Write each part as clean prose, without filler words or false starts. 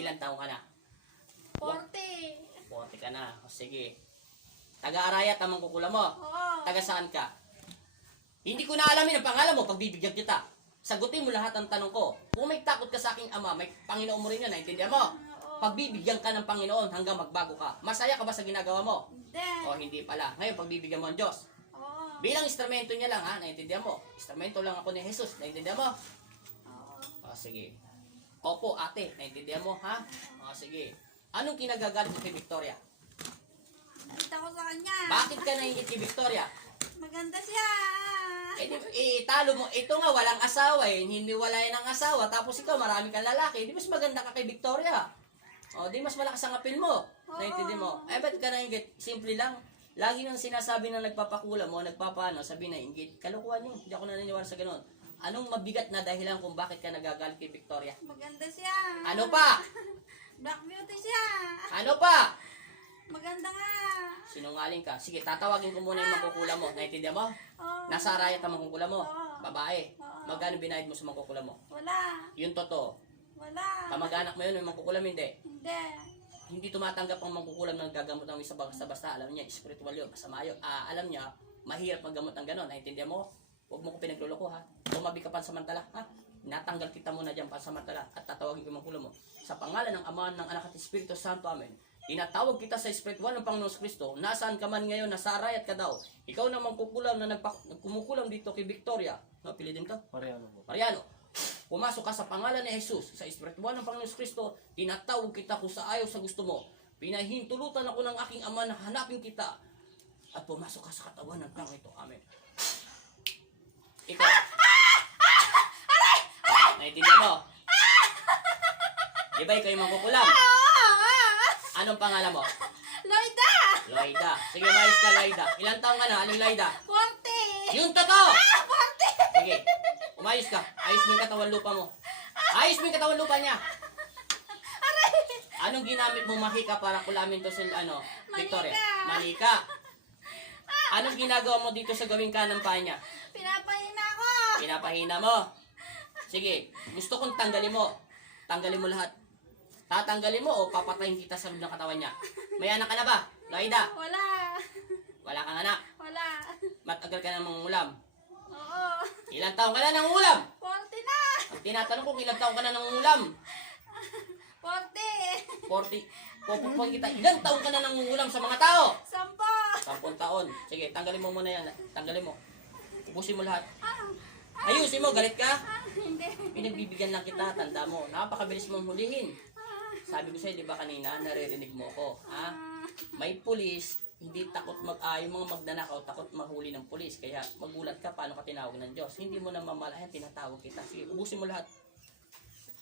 Ilan taong ka na? 40. 40 ka na. O sige. Taga-Arayat ang mangkukulam mo. Oo. Taga saan ka? Hindi ko na alamin ang pangalan mo, pagbibigyan kita. Sagutin mo lahat ng tanong ko. Kung may takot ka sa aking ama, may Panginoon mo rin yan, naintindihan mo? Oo. Pagbibigyan ka ng Panginoon hanggang magbago ka. Masaya ka ba sa ginagawa mo? Hindi. O hindi pala. Ngayon, pagbibigyan mo ang Diyos. Oo. Bilang instrumento niya lang, ha? Naintindihan mo? Instrumento lang ako ni Jesus. Naintindihan mo? Oo. O sige. Opo, ate. Naintindihan mo, ha? O sige. Anong kinagagalit mo kay Victoria? Nakita ko sa kanya. Bakit ka naingit kay Victoria? Maganda siya. Italo mo. Ito nga, walang asawa eh. Hindi wala yan ang asawa. Tapos ikaw, marami kang lalaki. Di mas maganda ka kay Victoria. O, di mas malakas ang apil mo. Naintindihan mo? Eh, ba't ka naingit? Simple lang. Lagi nang sinasabi na nagpapakulam mo, nagpapaano, sabi na ingit. Kalukuhan yun. Hindi ako naniniwala sa ganun. Anong mabigat na dahilan kung bakit ka nagagalit kay Victoria? Maganda siya. Ano pa? Black beauty siya. Ano pa? Maganda nga. Sinungaling ka. Sige, tatawagin ko muna yung mangkukulam mo. Naintindihan mo? Oo. Nasa Arayat ang mangkukulam mo. Oo. Babae. Oo. Magkano binayad mo sa mangkukulam mo? Wala. Yung totoo. Wala. Kamag-anak mo yun, yung mangkukulam hindi. Hindi. Hindi tumatanggap ang mangkukulam ng gagamot ng isa basta-basta. Alam niya, spiritual yun, masama yun. Alam niya, mahirap maggamot ng gano'n. Naintindihan mo? Huwag mo ko pinagluloko, ha? Tumabi ka pansamantala, ha? Natanggal kita muna dyan pansamantala at tatawagin ko yung mangkulam mo. Sa pangalan ng Ama, ng Anak at Espiritu Santo, Amen. Tinatawag kita sa espiritual ng Panginoon Kristo. Nasaan ka man ngayon, nasa Arayat ka daw. Ikaw na mangkukulam na kumukulam dito kay Victoria. Napili din ka? Mariano po. Mariano, pumasok ka sa pangalan ni Jesus, sa espiritual ng Panginoon Kristo, tinatawag kita kung sa ayaw sa gusto mo. Pinahintulutan ako ng aking ama na hanapin kita at pumasok ka sa katawan ng tao ito. Amen. Ikaw. Naintindihan mo? Di ba ikaw yung mangkukulam? Anong pangalan mo? Loida. Loida. Sige, maayos ka, Loida. Ilang taong ka na? Anong Loida? 40. Yung totoo! Sige, umayos ka. Ayos mo yung katawan lupa mo. Ayos mo yung katawan lupa niya. Anong ginamit mo mahika para kulamin to sa Victoria? Manika. Anong ginagawa mo dito sa gawing kanang paa niya? Pinapahina ko. Pinapahina mo. Sige, gusto kong tanggalin mo. Tanggalin mo lahat. Tatanggalin mo o papatayin kita sa loob ng katawan niya. May anak ka na ba? Loida, Wala. wala kang anak. Wala. Matagal ka na mangungulam. Oo. Ilang taong ka na nangungulam? 40 na. Ang tinatanong ko, ilang taong ka na nangungulam? 40. 40. Pupupuan kita. Ilang taong ka na nangungulam sa mga tao? 10. 10 taon. Sige, tanggalin mo muna yan. Tanggalin mo. Ubusin mo lahat. Ah. Ayusin mo, galit ka? Hindi. Pinagbibigyan lang kita, tanda mo. Napakabilis mong hulihin. Ah. Sabi ko sa'yo, di ba kanina, naririnig mo ko. Ha? Ah. May pulis, hindi takot yung mga magnanakaw, takot mahuli ng pulis. Kaya magulat ka, paano ka tinawag ng Diyos. Hindi mo na mamalayan, tinatawag kita. Sige, ubusin mo lahat.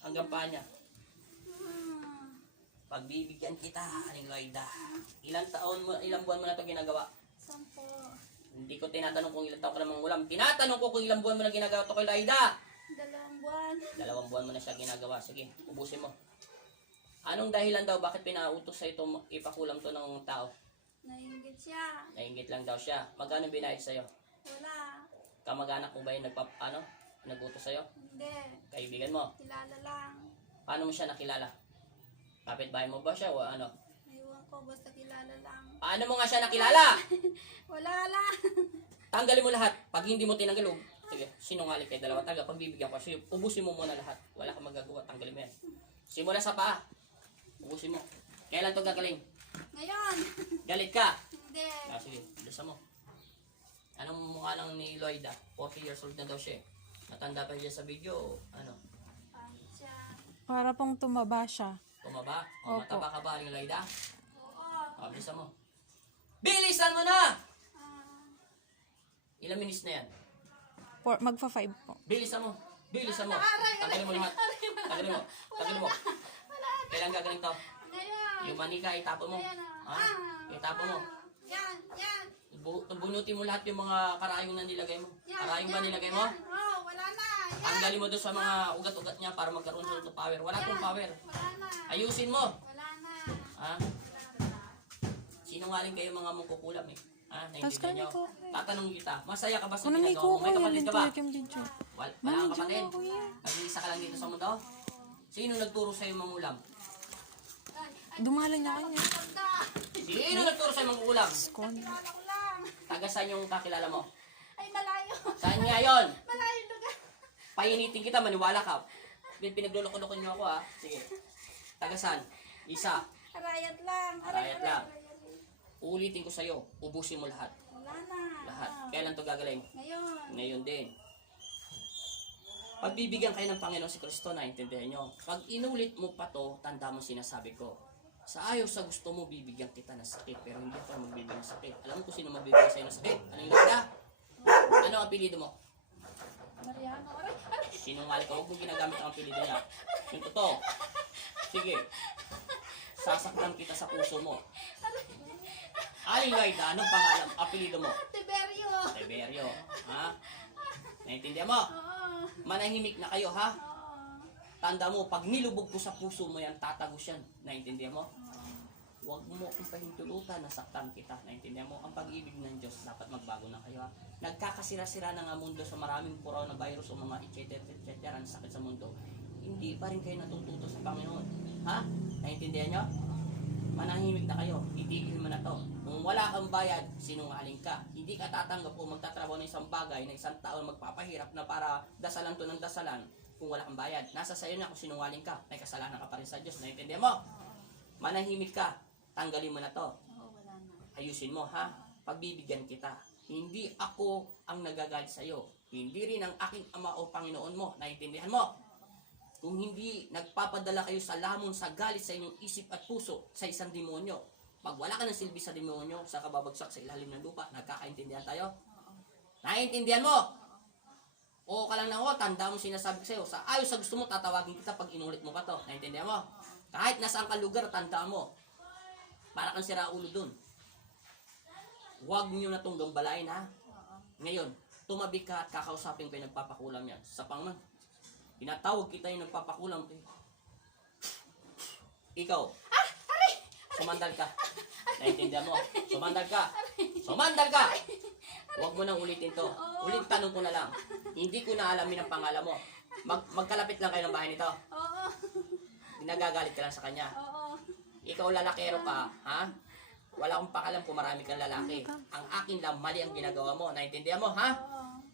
Hanggang pa niya. Pagbibigyan kita, Aling Loida. Ilang buwan mo na ito ginagawa? 10. Hindi ko tinatanong kung ilang taon ka namang ulam. Tinatanong ko kung ilang buwan mo na ginagawa ito kay Loida. 2 buwan. 2 buwan mo na siya ginagawa. Sige, ubusin mo. Anong dahilan daw bakit pinautos sa ito ipakulam to ng tao? Nainggit siya. Nainggit lang daw siya. Magkano binayad sa'yo? Wala. Kamag-anak mo ba yung nagutos sa'yo? Hindi. Kaibigan mo? Kilala lang. Paano mo siya nakilala? Kapitbahay mo ba siya o ano? Ewan ko, basta kilala lang. Paano mo nga siya nakilala? Wala lang. Tanggalin mo lahat. Pag hindi mo tinanggal, sige, sinungaling kayo dalawa. Pagbibigyan ko. Sige, ubusin mo muna lahat. Wala kang magagawa. Tanggalin mo yan. Simula sa paa. Ubusin mo. Kailan to gagaling? Ngayon. Galit ka? Hindi. Sige, bilisan mo. Anong mukha lang ni Loida? 40 years old na daw siya eh. Natanda pa siya sa video. Ano? Pangit siya. Para pong tumaba siya. Tumaba? O Opo. mataba ka ba, Aling Loida? Oo. Bilisan mo. Bilisan mo na! Ah. Ilang minutes na yan? Magfa 5 po. Bilisan mo. Bilisan mo. Tanggalin mo lahat. Tanggalin mo. Tanggalin mo. Kailan gagaling to? Ngayon. Yung manika, itapon mo. Ayan Ha? ah. Itapon mo. Yan. Yan. Bunutin mo lahat yung mga karayong na nilagay mo. Yan. Karayong ba yan, nilagay mo? yan. Oo, wala na. Yan. Tanggalin mo doon sa mga ugat-ugat niya para magkaroon ng power. Wala tong power. Wala na. Ayusin mo. Wala na. Ha? Sinungaling kayo mga mangkukulam eh. Ha? Tapos Naintindihan nyo? ko. Tatanong kita, masaya ka ba sa Kung may ginagawa mo? May kapatid ka ba? yung video. Wala kang kapatid? Kuya. Nag-iisa ka lang dito sa mundo? Sino nagturo sa'yo mangulam? Dumalang na kanya. Tanda. Sino nagturo sa'yo mangkukulam? Kon. Kilala ko lang. Taga saan yung kakilala mo? Ay, malayo. Saan nga yun? Malayo lugar. Painitin kita, maniwala ka. Pinagluloko-loko niyo ako ha. Sige. Taga saan? Isa. Arayat lang. Arayat lang. Ulitin ko sa'yo, ubusin mo lahat. Wala na. Lahat. Kailan to gagaling? Ngayon. Ngayon din. Pagbibigyan kayo ng Panginoon si Kristo, naintindihan nyo. Pag inulit mo pa to, tanda mo sinasabi ko. Sa ayaw sa gusto mo, bibigyan kita ng sakit. Pero hindi ako magbibigyan ng sakit. Alam mo kung sino magbibigyan sa'yo ng sakit? Ano yung nakita? Ano ang apelido mo? Mariano. Aray. Sinungaling ka, huwag mo ginagamit ang apelido niya. Yung totoo. Sige. Sasaktan kita sa puso mo. Aling Laida, anong pangalan? Apelido mo? Tiberio. Tiberio. Ha? Naintindihan mo? Oo. Manahimik na kayo, ha? Oo. Tanda mo, pag nilubog ko sa puso mo yan, tatagos yan. Naintindihan mo? Huwag mo akong pahintulutan, nasaktan kita. Naintindihan mo? Ang pag-ibig ng Diyos, dapat magbago na kayo, ha? Nagkakasira-sira na nga mundo sa maraming coronavirus o mga etc. Ang sakit sa mundo. Hindi pa rin kayo natututo sa Panginoon. Ha? Naintindihan nyo? Manahimik na kayo. Itigil mo na to. Kung wala kang bayad, sinungaling ka. Hindi ka tatanggap o magtatrabaho ng isang bagay na isang taon magpapahirap na para dasalan to ng dasalan kung wala kang bayad. Nasa sayo na kung sinungaling ka. May kasalanan ka pa rin sa Diyos. Naintindihan mo? Manahimik ka. Tanggalin mo na to. Oo, wala na. Ayusin mo, ha? Pagbibigyan kita. Hindi ako ang nagagalit sa'yo. Hindi rin ang aking ama o Panginoon mo. Naintindihan mo? Kung hindi nagpapadala kayo sa lamon sa galit sa inyong isip at puso sa isang demonyo, pag wala ka ng silbi sa demonyo, sa kababagsak sa ilalim ng lupa, nagkakaintindihan tayo? Naiintindihan mo? Oo ka lang na o, tanda mo sinasabi ko sa'yo. Sa ayos sa gusto mo, tatawagin kita pag inulit mo pa to. Naiintindihan mo? Kahit nasaan ka lugar, tanda mo. Para kang siraulo dun. Huwag niyo na itong gambalain, ha? Ngayon, tumabi ka at kakausapin ko yung nagpapakulam yan. Sa pangman, tinatawag kita yung nagpapakulam. Ikaw. Sumandal ka. Naintindihan mo? Sumandal ka. Sumandal ka! Huwag mo nang ulitin to. Ulit tanong ko na lang. Hindi ko na alamin ang pangalan mo. Magkalapit lang kayo ng bahay nito. Oo. Nagagalit ka lang sa kanya. Oo. Ikaw lalakero ka, ha? Wala akong pakalam kung marami kang lalaki. Ang akin lang, mali ang ginagawa mo. Naintindihan mo, ha?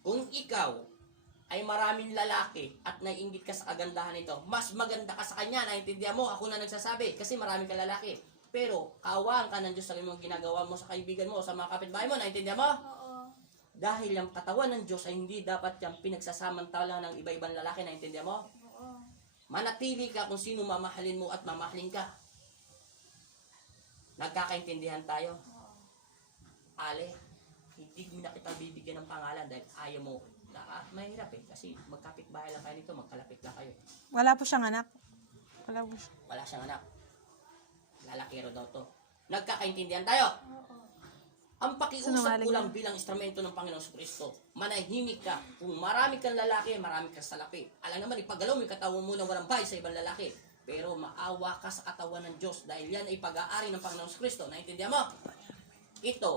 Kung ikaw ay maraming lalaki at naiinggit ka sa kagandahan nito, mas maganda ka sa kanya. Naintindihan mo? Ako na nagsasabi kasi marami kang lalaki. Pero kaawaan ka ng Diyos sa mga ginagawa mo sa kaibigan mo, sa mga kapitbahay mo. Naintindihan mo? Oo. Dahil ang katawan ng Diyos ay hindi dapat yung pinagsasamantala ng iba-ibang lalaki. Naintindihan mo? Oo. Manatili ka kung sino mamahalin mo at mamahalin ka. Nagkakaintindihan tayo. Ale, hindi mo na kita bibigyan ng pangalan dahil ayaw mo. Mahirap eh, kasi magkapit-bahay lang kayo nito, magkalapit lang kayo. Wala po siyang anak. Wala po siya. Wala siyang anak. Lalakero daw to. Nagkakaintindihan tayo. Oo. Ang pakiusap Sinungaling ko lang yan. bilang instrumento ng Panginoong Kristo, manahimik ka. Kung marami kang lalaki, marami kang salapi. Alam naman, ipagalaw mo yung katawan mo na walang bahay sa ibang lalaki. Pero maawa ka sa katawan ng Diyos dahil yan ay pag-aari ng Panginoong Kristo. Naintindihan mo? Ito,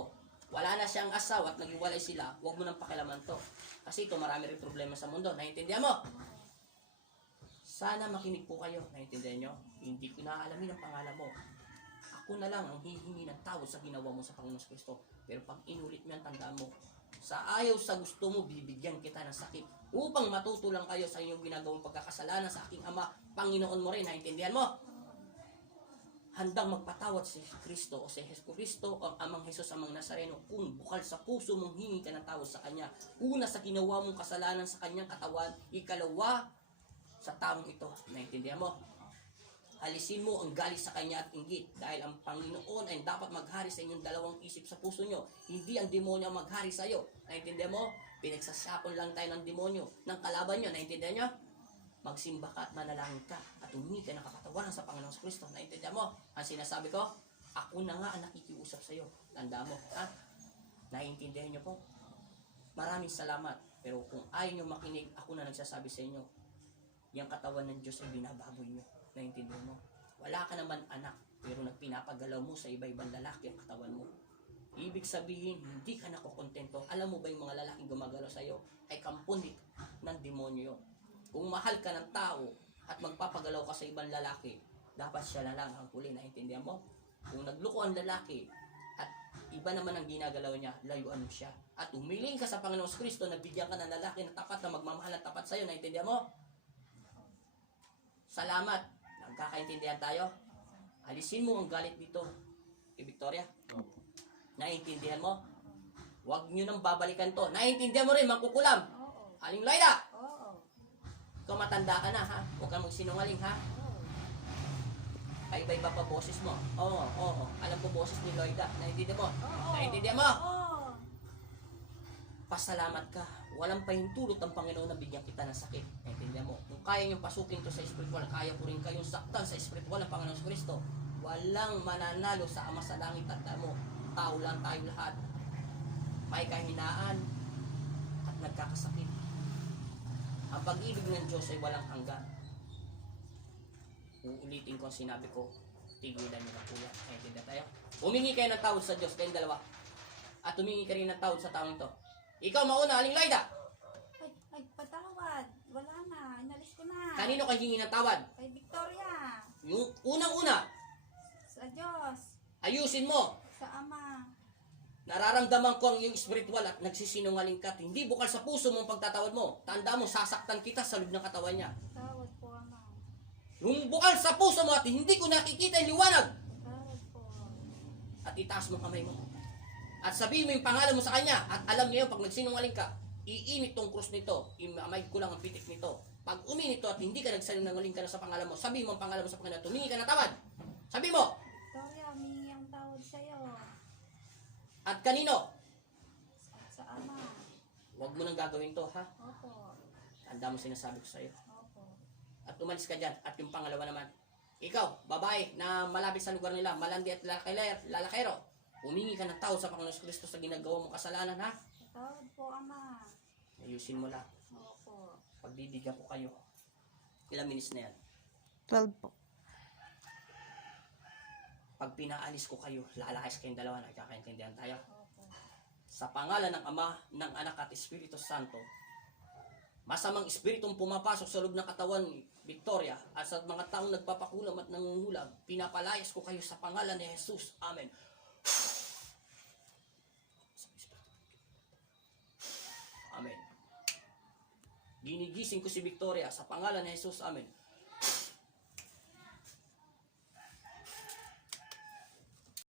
wala na siyang asawa at naghiwalay sila, huwag mo nang pakialaman to. Kasi ito, marami rin problema sa mundo. Naintindihan mo? Sana makinig po kayo. Naintindihan nyo? Hindi ko naalamin ang pangalan mo. Ako na lang ang hihingi ng tawad sa ginawa mo sa Panginoong Kristo. Pero pag inulit mo yan, tandaan mo, sa ayaw sa gusto mo, bibigyan kita ng sakit upang matuto lang kayo sa inyong ginagawang pagkakasalanan sa aking Ama, Panginoon mo rin. Naintindihan mo? Handang magpatawad si Kristo o si Jesu Kristo o ang Amang Jesus, Amang Nazareno kung bukal sa puso mong hingi ka ng tawad sa Kanya. Una sa ginawa mong kasalanan sa Kanyang katawan, ikalawa sa taong ito. Naintindihan mo? Alisin mo ang galit sa Kanya at inggit dahil ang Panginoon ay dapat maghari sa inyong dalawang isip sa puso nyo. Hindi ang demonyo ang maghari sa iyo. Naintindihan mo? Pinagsasapon lang tayo ng demonyo, ng kalaban nyo. Naintindihan nyo? Magsimba ka at manalangin ka at humingi ka ng kapatawaran sa Panginoong Kristo. Naintindihan mo? Ang sinasabi ko, ako na nga ang nakikiusap sa iyo. Tandaan mo, ha? Naiintindihan nyo po? Maraming salamat. Pero kung ayaw nyo makinig, ako na nagsasabi sa inyo, yung katawan ng Diyos ay binababoy nyo. Naintindihan mo? Wala ka naman anak, pero nagpinapagalaw mo sa iba-ibang lalaki ang katawan mo. Ibig sabihin, hindi ka nakokontento. Alam mo ba yung mga lalaking gumagalaw sa iyo ay kampunit ng demonyo yun. Kung mahal ka ng tao at magpapagalaw ka sa ibang lalaki, dapat siya na lang ang huli, naintindihan mo? Kung nagloko ang lalaki at iba naman ang ginagalaw niya, layuan mo siya. At umiling ka sa Panginoong Kristo, nabigyan ka ng lalaki na tapat na magmamahal at tapat sa'yo, naintindihan mo? Salamat. Nagkakaintindihan tayo? Alisin mo ang galit dito, Victoria. Naintindihan mo? Huwag nyo nang babalikan to. Naintindihan mo rin, mangkukulam. Oo. Aling Loida, Oo. ikaw matanda ka na ha. Huwag kang magsinungaling ha. Oo. Ay iba-iba pa boses mo. Oo. Alam ko boses ni Loida. Naintindihan mo? Oo. Naintindihan mo? Oo. Pasalamat ka. Walang pahintulot ang Panginoon na bigyan kita ng sakit. Naintindihan mo? Kung kaya niyong pasukin to sa spiritual, kaya ko rin kayong saktan sa spiritual ng Panginoon Kristo. Walang mananalo sa Ama sa langit at mo. Tao lang tayo lahat. May kahinaan at nagkakasakit. Ang pag-ibig ng Diyos ay walang hanggan. Uulitin ko ang sinabi ko, tigilan niyo na po yan. Naintindihan tayo? Humingi kayo ng tawad sa Diyos, kayong dalawa. At humingi ka rin ng tawad sa taong ito. Ikaw mauna, Aling Loida. Ay, patawad. Wala na. Inalis ko na. Kanino kayo hingi ng tawad? Kay Victoria. Yung unang-una, Sa Diyos. ayusin mo. Sa Ama. Nararamdaman ko ang iyong spiritual at nagsisinungaling ka. Hindi bukal sa puso mo ang pagtatawad mo. Tanda mo, sasaktan kita sa loob ng katawan niya. Tawad po, Ama. Yung bukal sa puso mo at hindi ko nakikita yung liwanag. Tawad po. At itaas mo ang kamay mo. At sabihin mo yung pangalan mo sa kanya. At alam niya yun, pag nagsinungaling ka, iinit tong krus nito. Imamay ko lang ang pitik nito. Pag uminit to at hindi ka nagsinungaling ka na sa pangalan mo, sabihin mo ang pangalan mo sa Panginoon. Tumingi ka na tawad. Sabi mo. Victoria, humingi ang tawad sa'yo. At kanino? At sa Ama. Huwag mo nang gagawin to, ha? Opo. Tanda mo sinasabi ko sa'yo. Opo. At umalis ka dyan. At yung pangalawa naman, ikaw, babae na malapit sa lugar nila, malandi at lalakero, humingi ka ng tawad sa Panginoon Kristo sa ginagawa mong kasalanan, ha? Tawad po, Ama. Ayusin mo lang. Opo. Pagbibigyan ko kayo. Ilang minutes na yan? 12 po. Pag pinaalis ko kayo, lalayas kayong dalawa, nagkakaintindihan tayo. Opo. Sa pangalan ng Ama, ng Anak at Espiritu Santo, masamang espiritong pumapasok sa loob ng katawan ni Victoria at sa mga taong nagpapakulam at nangungulam, pinapalayas ko kayo sa pangalan ni Jesus. Amen. Amen. Ginigising ko si Victoria sa pangalan ni Jesus. Amen.